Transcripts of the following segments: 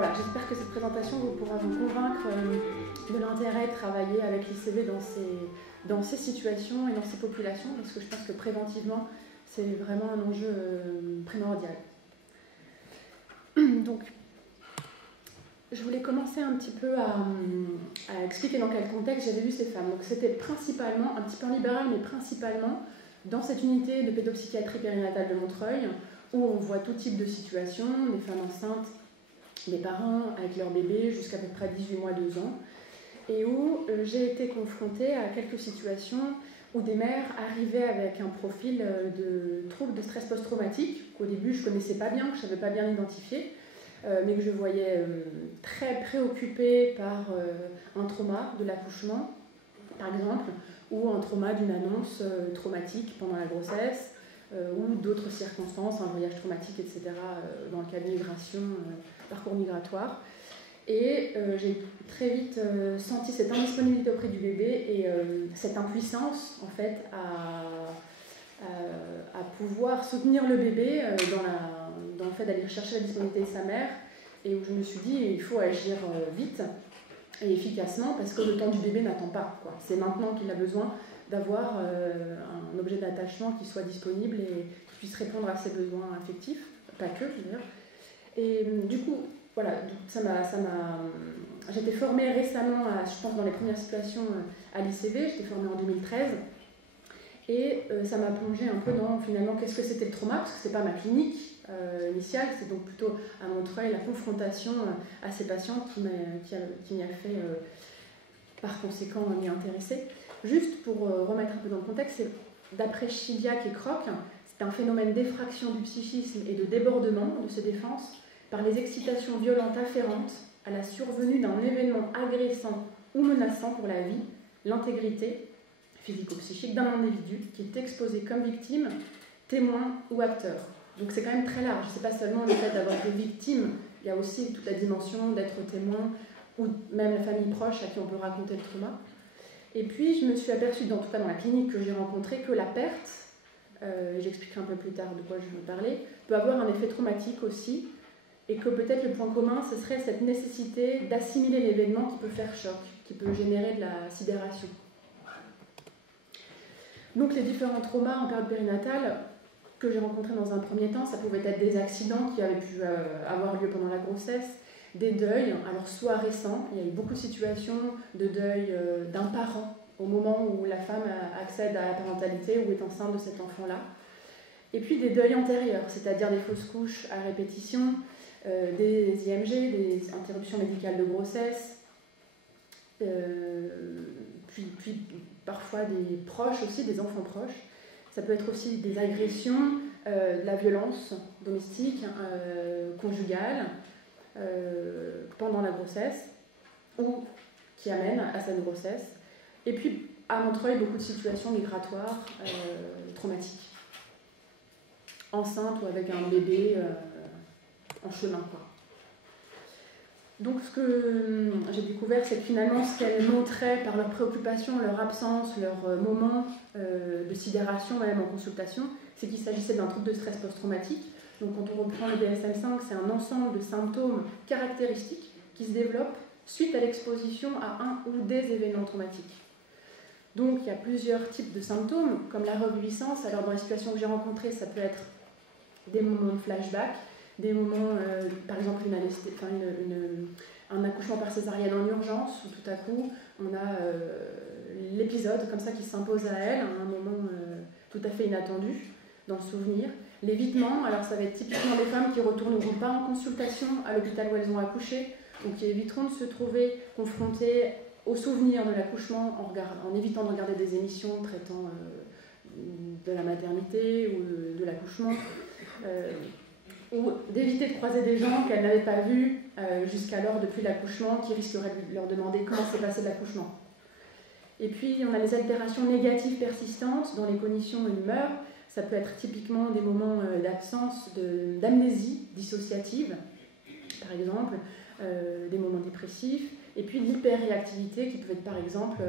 voilà, j'espère que cette présentation pourra vous convaincre de l'intérêt de travailler avec l'ICV dans ces situations et dans ces populations, parce que je pense que préventivement, c'est vraiment un enjeu primordial. Donc, je voulais commencer un petit peu à expliquer dans quel contexte j'avais vu ces femmes. Donc, c'était principalement, un petit peu en libéral, mais principalement dans cette unité de pédopsychiatrie périnatale de Montreuil, où on voit tout type de situations, des femmes enceintes, des parents avec leur bébé jusqu'à peu près 18 mois, 2 ans, et où j'ai été confrontée à quelques situations où des mères arrivaient avec un profil de trouble de stress post-traumatique qu'au début je ne connaissais pas bien, que je ne savais pas bien identifier, mais que je voyais très préoccupées par un trauma de l'accouchement, par exemple, ou un trauma d'une annonce traumatique pendant la grossesse, ou d'autres circonstances, un voyage traumatique, etc., dans le cas de migration, parcours migratoire. Et j'ai très vite senti cette indisponibilité auprès du bébé et cette impuissance, en fait, à pouvoir soutenir le bébé dans le fait d'aller chercher la disponibilité de sa mère, et où je me suis dit, il faut agir vite et efficacement, parce que le temps du bébé n'attend pas, quoi. C'est maintenant qu'il a besoin d'avoir un objet d'attachement qui soit disponible et qui puisse répondre à ses besoins affectifs, pas que d'ailleurs. Et du coup, voilà, j'étais formée récemment, je pense dans les premières situations à l'ICV, j'étais formée en 2013, et ça m'a plongée un peu dans finalement qu'est-ce que c'était le trauma, parce que c'est pas ma clinique initiale, c'est donc plutôt à Montreuil la confrontation à ces patients qui m'y a fait par conséquent m'y intéresser. Juste pour remettre un peu dans le contexte, d'après Chidiac et Croc, c'est un phénomène d'effraction du psychisme et de débordement de ses défenses par les excitations violentes afférentes à la survenue d'un événement agressant ou menaçant pour la vie, l'intégrité physico-psychique d'un individu qui est exposé comme victime, témoin ou acteur. Donc c'est quand même très large, c'est pas seulement le fait d'avoir été victime, il y a aussi toute la dimension d'être témoin ou même la famille proche à qui on peut raconter le trauma. Et puis je me suis aperçue, en tout cas dans la clinique que j'ai rencontrée, que la perte, j'expliquerai un peu plus tard de quoi je veux parler, peut avoir un effet traumatique aussi, et que peut-être le point commun, ce serait cette nécessité d'assimiler l'événement qui peut faire choc, qui peut générer de la sidération. Donc les différents traumas en période périnatale que j'ai rencontrés dans un premier temps, ça pouvait être des accidents qui avaient pu avoir lieu pendant la grossesse, des deuils, alors soit récents, il y a eu beaucoup de situations de deuil d'un parent au moment où la femme accède à la parentalité ou est enceinte de cet enfant-là, et puis des deuils antérieurs, c'est-à-dire des fausses couches à répétition, des IMG, des interruptions médicales de grossesse, puis parfois des proches aussi, des enfants proches. Ça peut être aussi des agressions, de la violence domestique, conjugale, pendant la grossesse, ou qui amènent à cette grossesse. Et puis, à Montreuil, beaucoup de situations migratoires traumatiques. Enceinte ou avec un bébé en chemin, quoi. Donc ce que j'ai découvert, c'est que finalement, ce qu'elles montraient par leur préoccupation, leur absence, leur moment de sidération, même en consultation, c'est qu'il s'agissait d'un trouble de stress post-traumatique. Donc quand on reprend le DSM-5, c'est un ensemble de symptômes caractéristiques qui se développent suite à l'exposition à un ou des événements traumatiques. Donc il y a plusieurs types de symptômes, comme la reviviscence. Alors dans les situations que j'ai rencontrées, ça peut être des moments de flashback, des moments, par exemple un accouchement par césarienne en urgence, où tout à coup on a l'épisode comme ça qui s'impose à elle, à un moment tout à fait inattendu dans le souvenir. L'évitement, alors ça va être typiquement des femmes qui ne retourneront pas en consultation à l'hôpital où elles ont accouché, ou qui éviteront de se trouver confrontées au souvenir de l'accouchement en évitant de regarder des émissions traitant de la maternité ou de l'accouchement. Ou d'éviter de croiser des gens qu'elles n'avaient pas vus jusqu'alors depuis l'accouchement, qui risqueraient de leur demander comment s'est passé l'accouchement. Et puis, on a les altérations négatives persistantes dans les cognitions et l'humeur. Ça peut être typiquement des moments d'absence, d'amnésie dissociative, par exemple, des moments dépressifs, et puis l'hyperréactivité qui peut être par exemple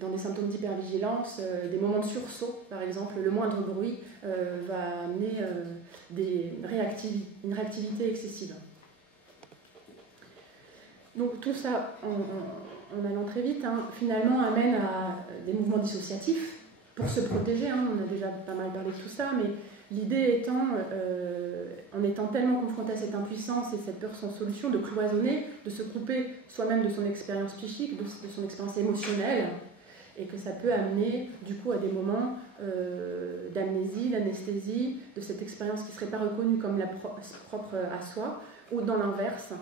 dans des symptômes d'hypervigilance, des moments de sursaut, par exemple, le moindre bruit va amener une réactivité excessive. Donc tout ça, en allant très vite, finalement amène à des mouvements dissociatifs pour se protéger. On a déjà pas mal parlé de tout ça, mais l'idée étant, en étant tellement confronté à cette impuissance et cette peur sans solution, de cloisonner, de se couper soi-même de son expérience psychique, de son expérience émotionnelle, et que ça peut amener du coup à des moments d'amnésie, d'anesthésie, de cette expérience qui ne serait pas reconnue comme la propre à soi, ou dans l'inverse,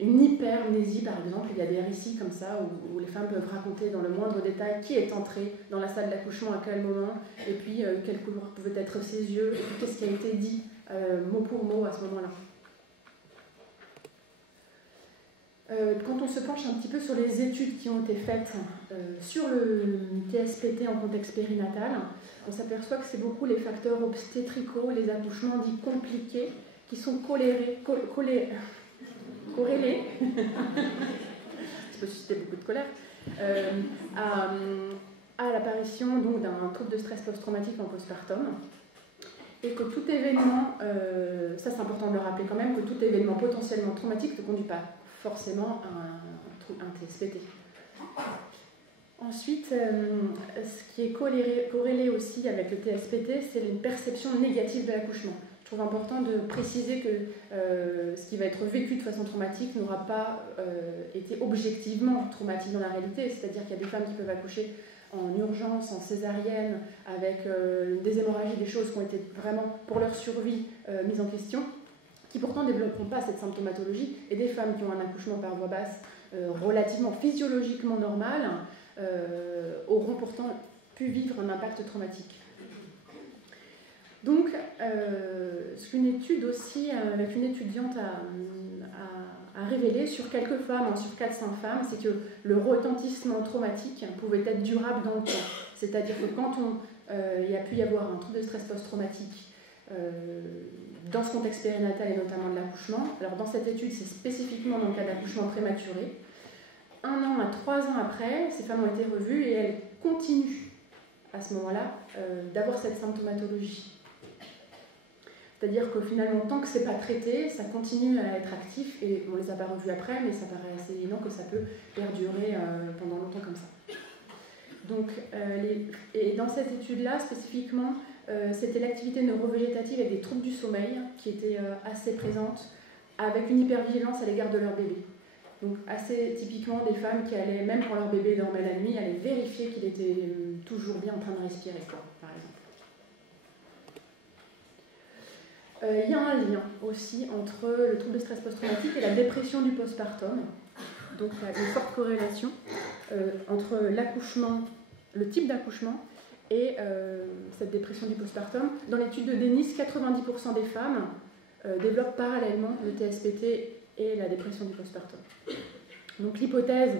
une hypermnésie par exemple. Il y a des récits comme ça où les femmes peuvent raconter dans le moindre détail qui est entré dans la salle d'accouchement à quel moment, et puis quelle couleur pouvaient être ses yeux, et puis qu'est-ce qui a été dit mot pour mot à ce moment-là. Quand on se penche un petit peu sur les études qui ont été faites sur le TSPT en contexte périnatal, on s'aperçoit que c'est beaucoup les facteurs obstétricaux, les accouchements dits compliqués, qui sont corrélés, ça peut susciter beaucoup de colère, à l'apparition d'un trouble de stress post-traumatique en postpartum, et que tout événement, ça c'est important de le rappeler quand même, que tout événement potentiellement traumatique ne conduit pas forcément un TSPT. Ensuite, ce qui est corrélé aussi avec le TSPT, c'est une perception négative de l'accouchement. Je trouve important de préciser que ce qui va être vécu de façon traumatique n'aura pas été objectivement traumatique dans la réalité, c'est-à-dire qu'il y a des femmes qui peuvent accoucher en urgence, en césarienne, avec des hémorragies, des choses qui ont été vraiment pour leur survie mises en question, qui pourtant ne développeront pas cette symptomatologie, et des femmes qui ont un accouchement par voie basse relativement physiologiquement normal auront pourtant pu vivre un impact traumatique. Donc, ce qu'une étude aussi, avec une étudiante a révélé sur quelques femmes, sur 4-5 femmes, c'est que le retentissement traumatique pouvait être durable dans le temps. C'est-à-dire que quand il y a pu y avoir un trouble de stress post-traumatique dans ce contexte périnatal et notamment de l'accouchement, alors dans cette étude, c'est spécifiquement dans le cas d'accouchement prématuré, 1 an à 3 ans après, ces femmes ont été revues et elles continuent à ce moment-là d'avoir cette symptomatologie. C'est-à-dire que finalement, tant que ce n'est pas traité, ça continue à être actif, et on ne les a pas revus après, mais ça paraît assez évident que ça peut perdurer pendant longtemps comme ça. Donc, et dans cette étude-là, spécifiquement, c'était l'activité neurovégétative et des troubles du sommeil qui étaient assez présentes, avec une hypervigilance à l'égard de leur bébé. Donc, assez typiquement des femmes qui allaient, même quand leur bébé dormait la nuit, allaient vérifier qu'il était toujours bien en train de respirer, par exemple. Il y a un lien aussi entre le trouble de stress post-traumatique et la dépression du postpartum. Donc il y a une forte corrélation entre l'accouchement, le type d'accouchement et cette dépression du postpartum. Dans l'étude de Denis, 90% des femmes développent parallèlement le TSPT et la dépression du postpartum. Donc l'hypothèse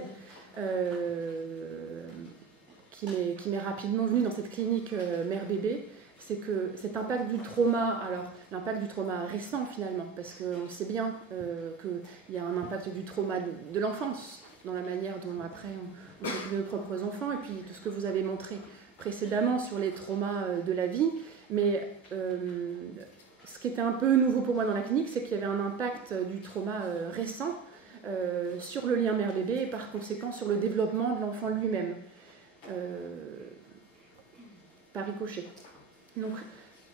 qui m'est rapidement venue dans cette clinique mère-bébé, c'est que cet impact du trauma, alors l'impact du trauma récent finalement, parce qu'on sait bien qu'il y a un impact du trauma de l'enfance, dans la manière dont après on s'occupe de nos propres enfants, et puis tout ce que vous avez montré précédemment sur les traumas de la vie, mais ce qui était un peu nouveau pour moi dans la clinique, c'est qu'il y avait un impact du trauma récent sur le lien mère-bébé, et par conséquent sur le développement de l'enfant lui-même, par ricochet. Donc,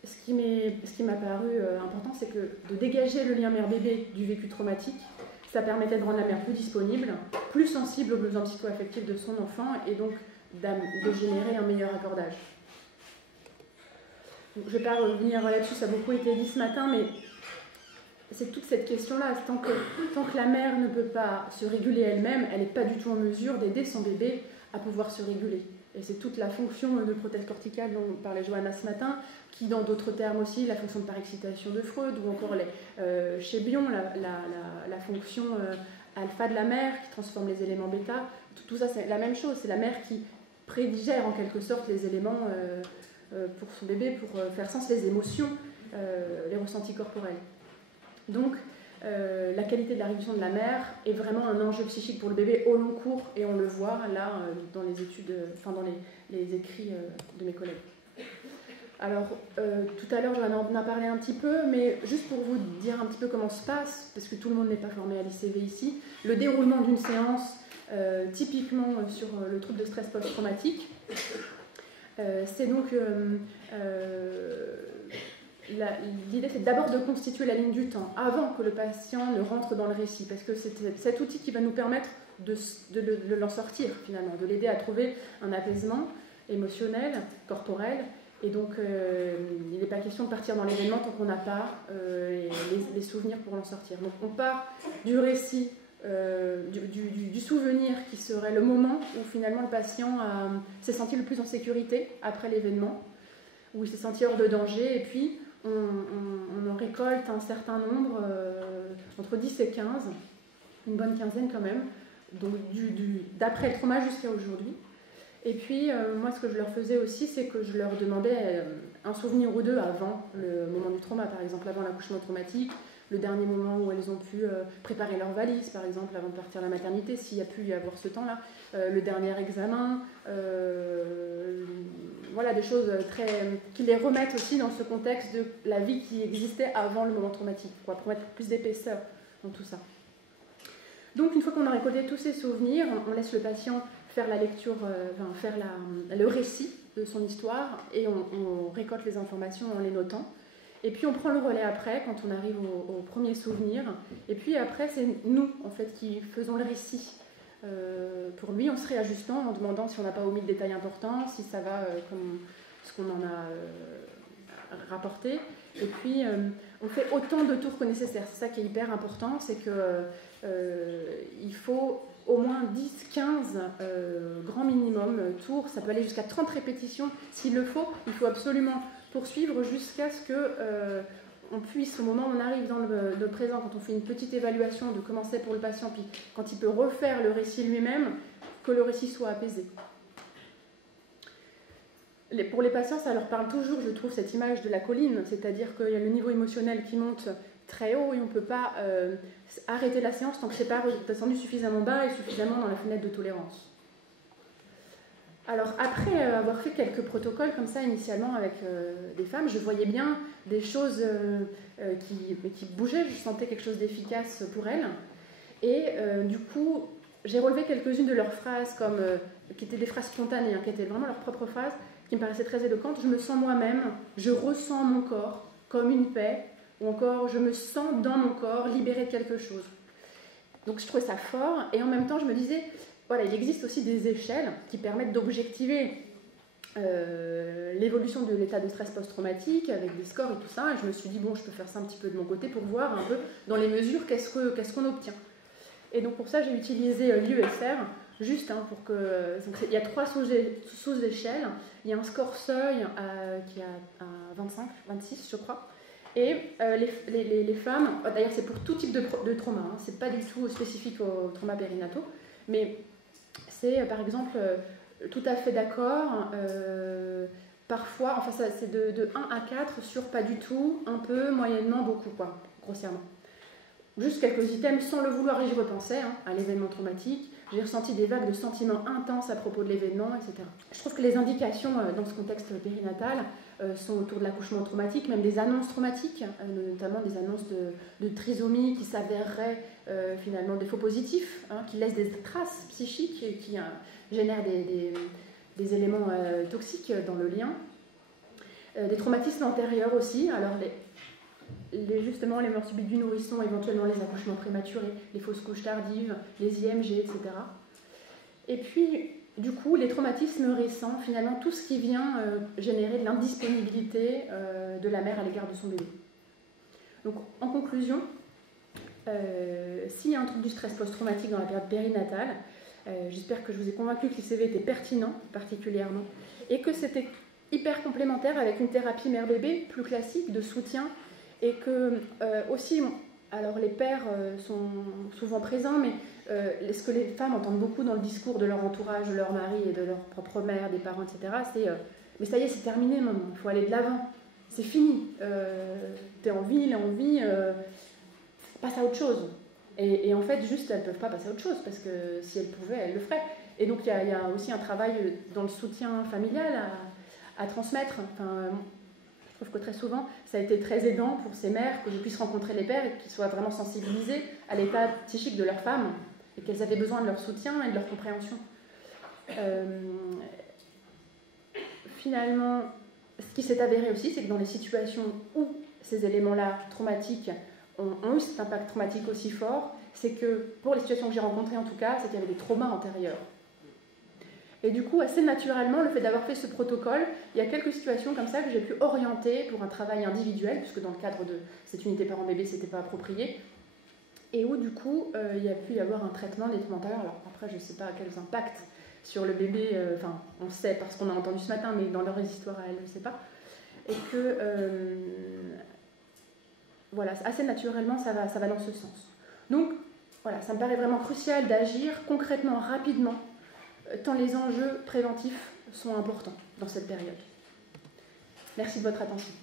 ce qui m'a paru important, c'est que de dégager le lien mère-bébé du vécu traumatique, ça permettait de rendre la mère plus disponible, plus sensible aux besoins psycho-affectifs de son enfant, et donc de générer un meilleur accordage. Donc, je ne vais pas revenir là-dessus, ça a beaucoup été dit ce matin, mais c'est toute cette question-là. Tant que la mère ne peut pas se réguler elle-même, elle n'est pas du tout en mesure d'aider son bébé à pouvoir se réguler. Et c'est toute la fonction de prothèse corticale dont parlait Johanna ce matin, qui dans d'autres termes aussi, la fonction de parexcitation de Freud, ou encore chez Bion, la fonction alpha de la mère qui transforme les éléments bêta. Tout ça, c'est la même chose. C'est la mère qui prédigère en quelque sorte les éléments pour son bébé, pour faire sens les émotions, les ressentis corporels. Donc, la qualité de la réduction de la mère est vraiment un enjeu psychique pour le bébé au long cours, et on le voit là dans les études, dans les écrits de mes collègues. Alors, tout à l'heure, j'en en a parlé un petit peu, mais juste pour vous dire un petit peu comment se passe, parce que tout le monde n'est pas formé à l'ICV ici, le déroulement d'une séance, typiquement sur le trouble de stress post-traumatique, c'est donc... l'idée, c'est d'abord de constituer la ligne du temps, avant que le patient ne rentre dans le récit, parce que c'est cet outil qui va nous permettre de l'en sortir, finalement, de l'aider à trouver un apaisement émotionnel, corporel. Et donc, il n'est pas question de partir dans l'événement tant qu'on n'a pas les souvenirs pour en sortir. Donc, on part du récit, du souvenir qui serait le moment où finalement le patient s'est senti le plus en sécurité après l'événement, où il s'est senti hors de danger, et puis on en récolte un certain nombre, entre 10 et 15, une bonne quinzaine quand même, donc d'après le trauma jusqu'à aujourd'hui. Et puis, moi, ce que je leur faisais aussi, c'est que je leur demandais un souvenir ou deux avant le moment du trauma, par exemple, avant l'accouchement traumatique, le dernier moment où elles ont pu préparer leur valise, par exemple, avant de partir à la maternité, s'il y a pu y avoir ce temps-là, le dernier examen, voilà, des choses qui les remettent aussi dans ce contexte de la vie qui existait avant le moment traumatique, quoi, pour mettre plus d'épaisseur dans tout ça. Donc, une fois qu'on a récolté tous ces souvenirs, on laisse le patient faire la lecture, faire le récit de son histoire, et on récolte les informations en les notant. Et puis on prend le relais après, quand on arrive au premier souvenir. Et puis après, c'est nous, en fait, qui faisons le récit. Pour lui, en se réajustant, en demandant si on n'a pas omis de détails importants, si ça va comme ce qu'on en a rapporté. Et puis, on fait autant de tours que nécessaire. C'est ça qui est hyper important, c'est qu'il faut au moins 10-15 grand minimum tours. Ça peut aller jusqu'à 30 répétitions s'il le faut. Il faut absolument poursuivre jusqu'à ce qu'on puisse, au moment où on arrive dans le présent, quand on fait une petite évaluation de comment c'est pour le patient, puis quand il peut refaire le récit lui-même, que le récit soit apaisé. Pour les patients, ça leur parle toujours, je trouve, cette image de la colline, c'est-à-dire qu'il y a le niveau émotionnel qui monte très haut et on ne peut pas arrêter la séance tant que ce n'est pas descendu suffisamment bas et suffisamment dans la fenêtre de tolérance. Alors, après avoir fait quelques protocoles comme ça initialement avec des femmes, je voyais bien des choses qui bougeaient, je sentais quelque chose d'efficace pour elles. Et du coup, j'ai relevé quelques-unes de leurs phrases qui étaient des phrases spontanées, qui étaient vraiment leurs propres phrases, qui me paraissaient très éloquentes. Je me sens moi-même, je ressens mon corps comme une paix, ou encore je me sens dans mon corps libérée de quelque chose. Donc je trouvais ça fort, et en même temps je me disais, voilà, il existe aussi des échelles qui permettent d'objectiver l'évolution de l'état de stress post-traumatique avec des scores et tout ça, et je me suis dit, bon, je peux faire ça un petit peu de mon côté pour voir un peu dans les mesures qu'est-ce qu'on obtient. Et donc pour ça j'ai utilisé l'IESR, juste pour que... Donc, il y a 3 sous-échelles, il y a un score seuil qui est à 25, 26 je crois, et les femmes, d'ailleurs c'est pour tout type de trauma, c'est pas du tout spécifique aux traumas périnataux, mais c'est par exemple tout à fait d'accord, parfois, enfin c'est de 1 à 4 sur pas du tout, un peu, moyennement, beaucoup, quoi, grossièrement. Juste quelques items sans le vouloir, et j'y repensais à l'événement traumatique. J'ai ressenti des vagues de sentiments intenses à propos de l'événement, etc. Je trouve que les indications dans ce contexte périnatal sont autour de l'accouchement traumatique, même des annonces traumatiques, notamment des annonces de trisomie qui s'avéreraient finalement des faux positifs, qui laissent des traces psychiques et qui génèrent des éléments toxiques dans le lien. Des traumatismes antérieurs aussi, alors justement les morts subites du nourrisson, éventuellement les accouchements prématurés, les fausses couches tardives, les IMG, etc. Et puis, du coup, les traumatismes récents, finalement, tout ce qui vient générer de l'indisponibilité de la mère à l'égard de son bébé. Donc, en conclusion, s'il y a un trouble du stress post-traumatique dans la période périnatale, j'espère que je vous ai convaincu que l'ICV était pertinent, particulièrement, et que c'était hyper complémentaire avec une thérapie mère-bébé plus classique de soutien. Et que aussi, alors les pères sont souvent présents, mais ce que les femmes entendent beaucoup dans le discours de leur entourage, de leur mari et de leur propre mère, des parents, etc., c'est mais ça y est, c'est terminé, maman, il faut aller de l'avant, c'est fini, t'es en vie, il est en vie, passe à autre chose. Et en fait, juste, elles ne peuvent pas passer à autre chose, parce que si elles pouvaient, elles le feraient. Et donc, il y a aussi un travail dans le soutien familial à transmettre. Enfin, que très souvent, ça a été très aidant pour ces mères que je puisse rencontrer les pères et qu'ils soient vraiment sensibilisés à l'état psychique de leurs femmes et qu'elles avaient besoin de leur soutien et de leur compréhension. Finalement, ce qui s'est avéré aussi, c'est que dans les situations où ces éléments-là traumatiques ont eu cet impact traumatique aussi fort, c'est que, pour les situations que j'ai rencontrées en tout cas, c'est qu'il y avait des traumas antérieurs. Et du coup, assez naturellement, le fait d'avoir fait ce protocole, il y a quelques situations comme ça que j'ai pu orienter pour un travail individuel, puisque dans le cadre de cette unité parent-bébé, ce n'était pas approprié, et où du coup, il y a pu y avoir un traitement des traumas antérieurs. Alors après, je ne sais pas quels impacts sur le bébé, enfin, on sait parce qu'on a entendu ce matin, mais dans leur histoire à elles, je ne sais pas. Et que, voilà, assez naturellement, ça va dans ce sens. Donc, voilà, ça me paraît vraiment crucial d'agir concrètement, rapidement, tant les enjeux préventifs sont importants dans cette période. Merci de votre attention.